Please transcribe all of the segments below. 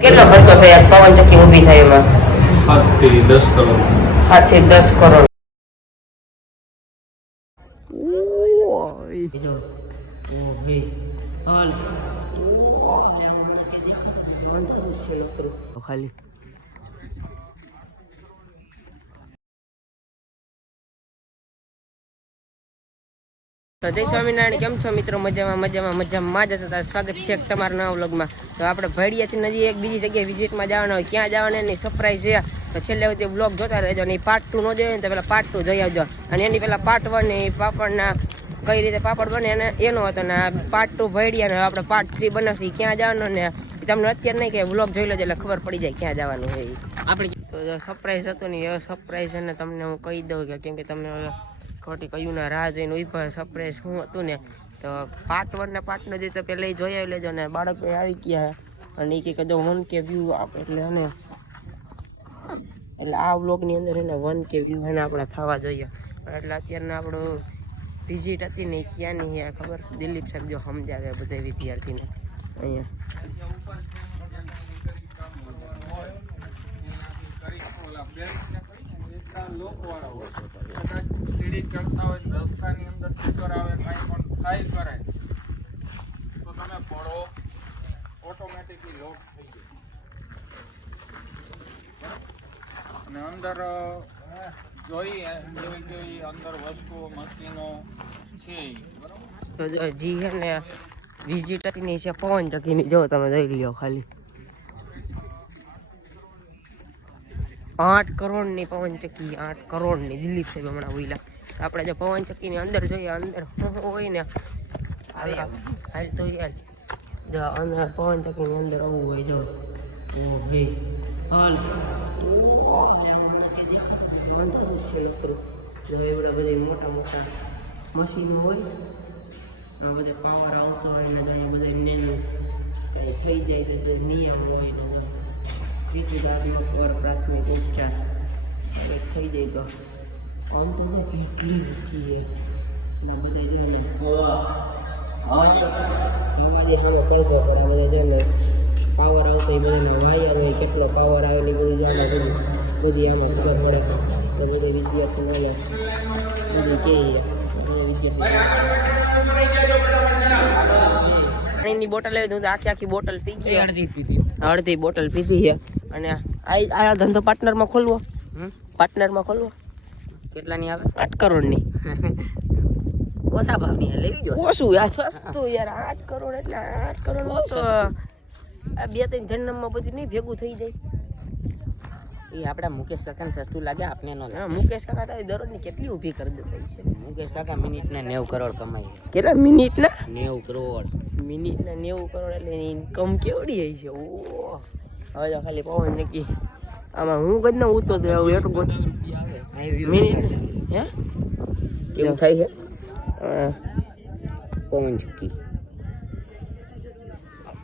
કેટલો ખર્ચો થયો? પવન ચક્કી ઊભી થઈ એમાં? પાંચથી દસ કરોડ. સાતથી દસ કરોડ. ખાલી તો જય સ્વામિનારાયણ કેમ છો મિત્રો? મજામાં મજામાં મજામાં. જ હતા સ્વાગત છે તમારા નવા વ્લોગમાં. તો આપણે ભેડિયાથી નજીક એક બીજી જગ્યાએ વિઝિટમાં જવાના હોય ક્યાં જવાના એની સરપ્રાઈઝ છે. તો છેલ્લે સુધી બ્લોગ જોતા રહેજો અને પાર્ટ ટુ ન જોઈએ ને તો પેલા પાર્ટ ટુ જઈ આવજો. અને એની પેલા પાર્ટ વન એ પાપડના કઈ રીતે પાપડ બને અને એનો હતો ને પાર્ટ ટુ ભેડિયા ને આપણે પાર્ટ થ્રી બનાવશે ક્યાં જવાનું ને તમને અત્યારે નહીં કે વ્લોગ જોઈ લેજો એટલે ખબર પડી જાય ક્યાં જવાનું હોય. આપણે તો સરપ્રાઈઝ હતું ને એ સરપ્રાઈઝ અને તમને હું કહી દઉં કે કેમ કે તમને ખોટી કયું ના રાહ જોઈને ઊભા સપરે શું હતું ને. તો પાર્ટ વન ને પાર્ટ નો જે તો પહેલા આવી લેજો ને. બાળક આવી ગયા અને એ કે જો વન કે વ્યૂ આપે. એટલે અને એટલે આ વ્લોગની અંદર એને વન કે વ્યૂ એને આપણે થવા જોઈએ. એટલે અત્યારના આપણું વિઝિટ હતી ને ક્યાં છે ખબર? દિલીપ સાહેબ જો સમજાવે બધા વિદ્યાર્થીને. અહીંયા. સીડી ચડતા હોય રસ્તાની અંદર ચક્કર આવે, કાંઈ પણ થાય કરે, તો તમે પડો ઓટોમેટિકલી લોક અને અંદર જોઈએ જેવી જેવી અંદર વસ્તુઓ, મશીનો છે. બરાબર તો જી હે ને વિઝિટ ટકીની છે પવન ટકીની જો તમે જોઈ લ્યો ખાલી. આઠ કરોડની પવન ચક્કી, આઠ કરોડની દિલીપ સાહેબ હમણાં બોલ્યા. આપણે જો પવન ચક્કીની અંદર જોઈએ, અંદર હોય ને, હાલ તો યાર, જો અંદર પવન ચક્કીની અંદર આવું હોય, જો. ઓ ભાઈ છે નકરું જો એવડા બધા મોટા મોટા મશીનો હોય. આ બધા પાવર આવતો હોય ને બધા થઈ જાય તો નિયમ હોય બીજું દાખલો પર પ્રાથમિક ઉપચાર. કંઈક થઈ જાય તો. આમ તો મેં કેટલી ઊંચી છે. ને બધા જો ને આમાં સામે પડઘો પડે આ બધા જો ને પાવર આવતો એ બધાને વાયર હોય કેટલો પાવર આવે એ બધું જાણે બધું બધી આમાં ખબર પડે. તો બધા વિદ્યાર્થી મળે બધું કે પાણીની બોટલ લેવી તો આખી આખી બોટલ પી ગઈ. અડધી પીધી અડધી બોટલ પીધી છે. અને આ આ ધંધો પાર્ટનરમાં ખોલવો. પાર્ટનરમાં ખોલવો. કેટલાની આવે? આઠ કરોડની. ઓછા ભાવની લેવી જોઈએ. ઓછું યાર સસ્તું યાર આઠ કરોડ એટલે આઠ કરોડ તો આ બે ત્રણ જન્મમાં બધું નહીં ભેગું થઈ જાય. એ આપણા મુકેશ કાકાને સસ્તું લાગે આપને નો મુકેશ કાકા તો દરરોજની કેટલી ઊભી કરી દેતા છે. મુકેશ કાકા મિનિટના નેવું કરોડ કમાય કેટલા મિનિટના? નેવું કરોડ. મિનિટના નેવું કરોડ એટલે ઇન્કમ કેવડી હોય છે? ઓ હવે તો ખાલી પવન નક્કી આમાં હું કદ ના ઉતો તો એવું એટલું ગોત મિનિટ. હે? કેવું થાય છે? પવન ચક્કી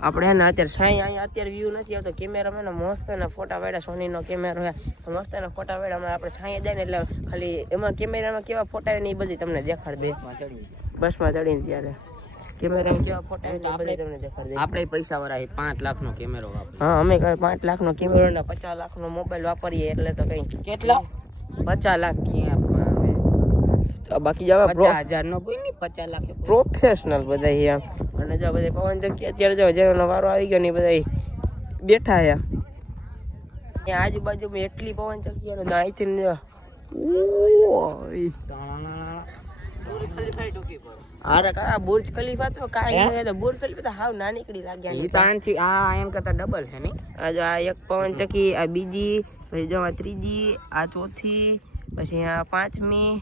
આપણે હે ને અત્યારે સાંઈ અહીંયા અત્યારે વ્યૂ નથી આવતો. કેમેરામાં ને મસ્ત એના ફોટા પાડ્યા. સોનીનો કેમેરો હોય તો મસ્ત એના ફોટા પાડ્યા. આપણે સાંઈ જાય ને એટલે ખાલી એમાં કેમેરામાં કેવા ફોટા આવે ને એ બધી તમને દેખાડ દે બસમાં ચડીને ત્યારે. દે આપણે પૈસા વાળા પાંચ લાખ નો કેમેરો હા અમે કઈ પાંચ લાખનો કેમેરો ને પચાસ લાખનો મોબાઈલ વાપરીએ એટલે તો કઈ કેટલા? પચાસ લાખ બાકી જવા પચાસ હજાર નો કોઈ નહીં પચાસ લાખ પ્રોફેશનલ બધા એમ અને જો બધા પવન ચક્કી અત્યારે જો જેનો વારો આવી ગયો ને બધા બેઠા છે ત્યાં આજુબાજુમાં એટલી પવન ચક્કી ને અહીંથી ને. અરે કા બુર્જ ખલીફા તો કાઈ નહીં તો બુર્જ ખલીફા તો હાવ ના નીકળી લાગ્યા ઈ તાન આનથી આ એમ કરતા ડબલ છે ને આ જો આ એક પવન ચકી આ બીજી પછી જો આ ત્રીજી આ ચોથી પછી આ પાંચમી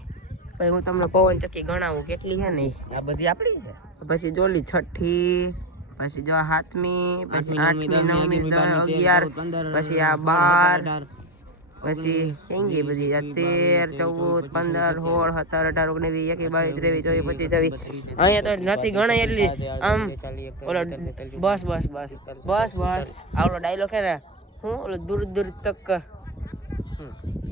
પછી હું તમને પવન ચકી ગણાવું કેટલી છે ને આ બધી આપણી છે? પછી જોલી છઠ્ઠી પછી જો સાતમી પછી આઠમી નવમી દસ અગિયાર પછી આ બાર પછી કેંગી બધી તેર ચૌદ પંદર સોળ સત્તર અઢાર ઓગણીસ એક બાવીસ ત્રેવીસ ચોવીસ પચીસ છવ્વીસ અહીંયા તો નથી ગણાય એટલી. આમ ઓલો બસ બસ બસ બસ બસ આવડો ડાયલોગ છે ને. હું ઓલો દૂર દૂર તક.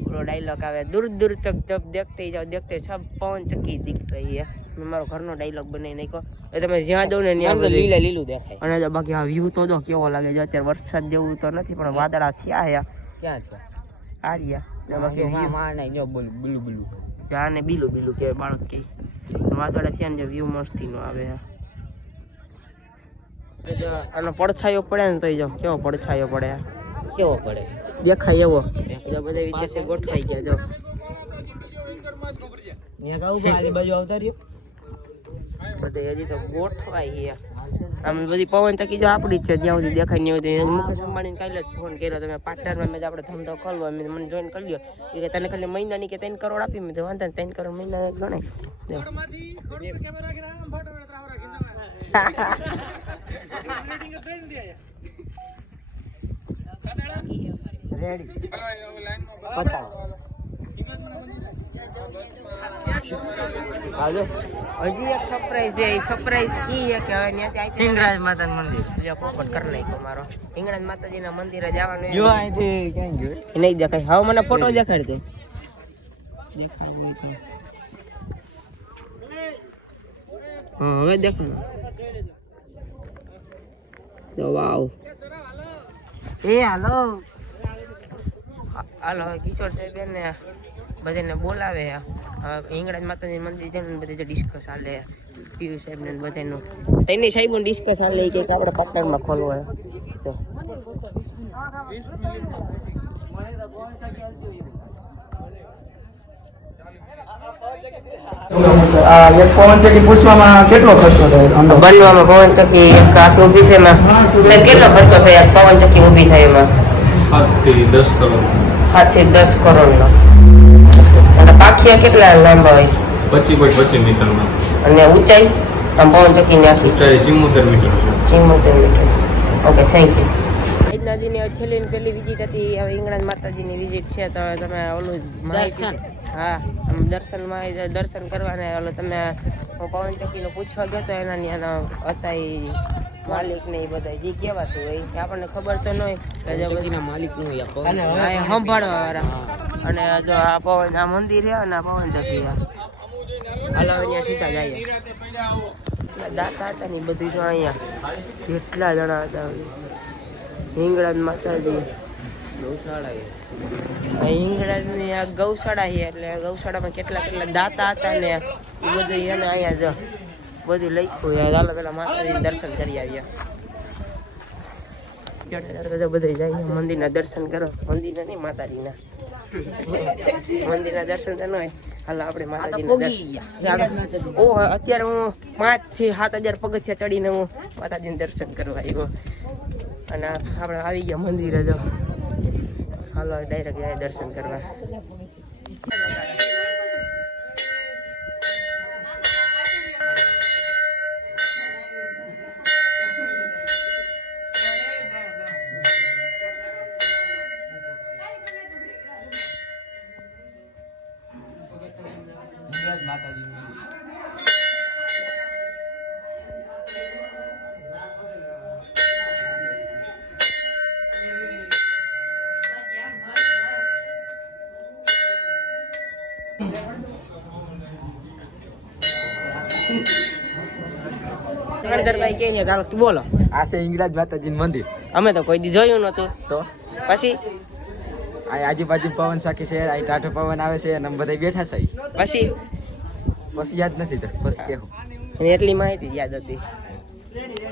ઓલો ડાયલોગ આવે. દૂર દૂર તક જબ દેખતે જાઓ દેખતે સબ પવન ચક્કી દીખ રહી હે. મારો ઘરનો ડાયલોગ બનાવી નાખ્યો. એ તમે જ્યાં દો ને ત્યાં લીલા લીલું દેખાય. અને બાકી આ વ્યૂ તો જો કેવો લાગે છે. અત્યારે વરસાદ જેવું તો નથી પણ વાદળા થયા હે. ક્યાં છે? આ રહ્યા ને બાકી માં view- જો બોલ બલું બલું. જાને બીલું બીલું કે બાળક કે. વાદળા થયા ને જે વ્યૂ મસ્તી નો આવે. આનો પડછાયો પડે ને તો જો કેવો પડછાયો પડે કેવો પડે? દેખાય એવો. જો બધા વિદેશે ગોઠવાઈ ગયા જો. ત્યાં કે આલી બાજુ આવતા રહ્યો. બધે હજી તો ગોઠવાય છે. આમ બધી પવન ચકી જો આપણી જ છે જ્યાં સુધી દેખાય નહીં હોય તો મુકેશ અંબાણીને કાલે જ ફોન કર્યો તમે પાટણમાં મેં આપણે ધંધો ખોલવો મેં મને જોઈન કરી લ્યો એ કે તને ખાલી મહિનાની કે ત્રણ કરોડ આપી? મેં તો વાંધો નહીં ત્રણ કરોડ મહિના એક ગણાય. રેડી પતા હાલો હજી એક સરપ્રાઈઝ છે એ સરપ્રાઈઝ ઈ છે કે હવે ત્યાંથી હિંગરાજ માતાનું મંદિર. જો પોપટ કરી નાખ્યો મારો. હિંગળાજ માતાજીના મંદિરે જવાનું જો અહીંથી ક્યાં ગયો? એ નહીં દેખાય. હવે મને ફોટો દેખાડ દે દેખાય નહીં. તો. હા હવે દેખાડ તો વાવ. એ હાલો. હાલો કિશોર સાહેબ ને બધાને બોલાવે હિંગળાજ માતાજી મંદિર છે ને બધે જે ડિસ્કસ હાલે પીયુ સાહેબ ને બધાનું. તેની સાહેબ ડિસ્કસ હાલે કે આપણે પાટણમાં ખોલવો તો પવન ચક્કી પૂછવામાં કેટલો ખર્ચો થયો? બનવામાં પવન એક આખી ઊભી છે એમાં. સાહેબ કેટલો ખર્ચો થાય? પવન ચક્કી ઊભી થાય એમાં? આજથી દસ કરોડ. થી દસ કરોડનો. અને કેટલા લાંબા હોય? પચીસ પોઈન્ટ પચીસ મીટરમાં. અને ઊંચાઈ? આમ પવન ચક્કીની આખી? ઊંચાઈ ચિમોતેર મીટર ચિમોતેર મીટર. ઓકે થેન્ક યુ નદીની છેલ્લી ને પહેલી વિઝિટ હતી. હવે ઈંગળાજ માતાજીની વિઝિટ છે. તો તમે ઓલું દર્શન. હા આમ દર્શનમાં દર્શન કરવાને. ઓલો તમે હું પવન ચક્કીનો પૂછવા ગયો તો એના ત્યાંના હતા એ માલિક ને એ બધા જે કહેવાતું હોય. કે આપણને ખબર તો ન હોય માલિકનું સંભાળવા વાળા. અને જો આ પવન આ મંદિર છે અને આ પવન જતી. હાલો અહીંયા સીધા જઈએ દાતા હતા ને બધું જો અહીંયા. કેટલા જણા હતા હિંગળાજ માતાજી. હિંગળાજની આ ગૌશાળા છે, એટલે ગૌશાળામાં કેટલા કેટલા દાતા હતા ને એ બધું એને અહીંયા જો બધું લખ્યું હાલો, પેલા માતાજીના દર્શન કરી આવ્યા જોડે બધા જાય મંદિરના દર્શન કરો. મંદિરના નહીં માતાજીના. મંદિરના દર્શન તો ન હોય. હાલો આપણે માતાજીના દર્શન ઓ અત્યારે હું પાંચથી સાત હજાર પગથિયા ચડીને હું માતાજીના દર્શન કરવા આવ્યો. અને આપણે આવી ગયા મંદિરે જો હાલો ડાયરેક્ટ જાય દર્શન કરવા. ગણધરભાઈ કહે કે તું બોલો. આ છે હિંગરાજ માતાજીનું મંદિર. અમે તો કોઈ દી જોયું નહોતું. તો? પછી? આ આજુબાજુ પવન સાખી છે આ ટાટો પવન આવે છે અને બધા બેઠા છે પછી? બસ યાદ નથી તો બસ કેહો. એટલી માહિતી યાદ હતી.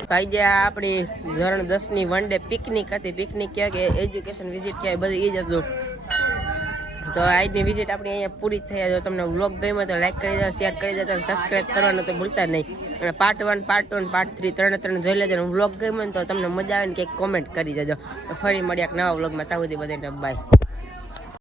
ભાઈ જે આપણી ધોરણ દસની વન ડે પિકનિક હતી પિકનિક ક્યાં કે એજ્યુકેશન વિઝિટ ક્યાં બધી એ જ હતું. તો આજની વિઝિટ આપણી અહીંયા પૂરી થઈ જો તમને વ્લોગ ગમ્યો તો લાઈક કરી દો શેર કરી દો સબસ્ક્રાઈબ કરવાનું તો ભૂલતા નહીં. અને part one part two part three ત્રણે ત્રણ જોઈ લેજો. અને વ્લોગ ગમ્યો તો તમને મજા આવે ને કંઈક કોમેન્ટ કરી દેજો. તો ફરી મળ્યા નવા વ્લોગમાં તાવું બધાને બાય